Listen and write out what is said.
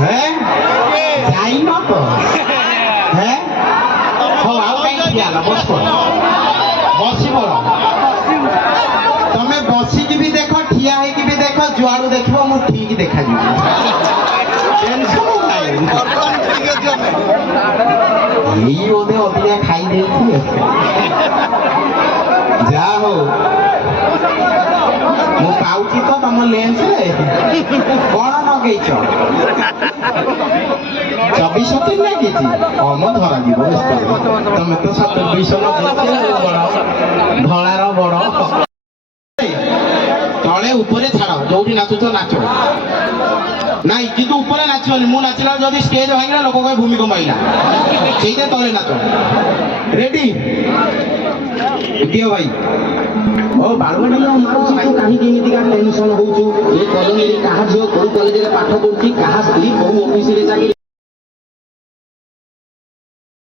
হ্যাঁ যাই না তো হ্যাঁ হও ଆଉ କାଇଁ ଠିଆ ହେଲା ବସ ବସି ପଡ଼ ତମେ ବସିକି ବି ଦେଖ ଠିଆ ହେଇକି ବି ଦେଖ ଯୁଆଡୁ ଦେଖିବ ମୁଁ ଠିକ ଦେଖାଯିବ ଏଇ ବୋଧେ ଅଧିକା ଖାଇ ଦେଇଥିଲେ ଯାହା ହଉ ମୁଁ ପାଉଛି ତ ତମ ଲେନ୍ସରେ କଣ ଲଗେଇଛ 24 ଲାଗିଛି କମ ଧରାଯିବ ତମେ ତ 27 ଧଳାର ବଡ ତଳେ ଉପରେ ଛାଡ଼ ଯୋଉଠି ନାଚୁଛ ନାଚ ନାଇଁ କିନ୍ତୁ ଉପରେ ନାଚିବନି ମୁଁ ନାଚିଲା ଯଦି ଷ୍ଟେଜ ଭାଙ୍ଗିଲା ଲୋକ କହେ ଭୂମିକମ୍ପ ଆଇଲା ସେଇଟା ତଳେ ନାଚ ରେଡି ଦିଅ ଭାଇ ଓ ବାଳୁଆଟି ମାରୁଛି ତୁ କାହିଁକି ଏମିତିକା ଟେନସନ ହଉଛୁ ଏ କଲୋନୀରେ କାହା ଝିଅ କୋଉ କଲେଜରେ ପାଠ ପଢୁଛି କାହା ସ୍ତ୍ରୀ କୋଉ ଅଫିସରେ ଚାକିରି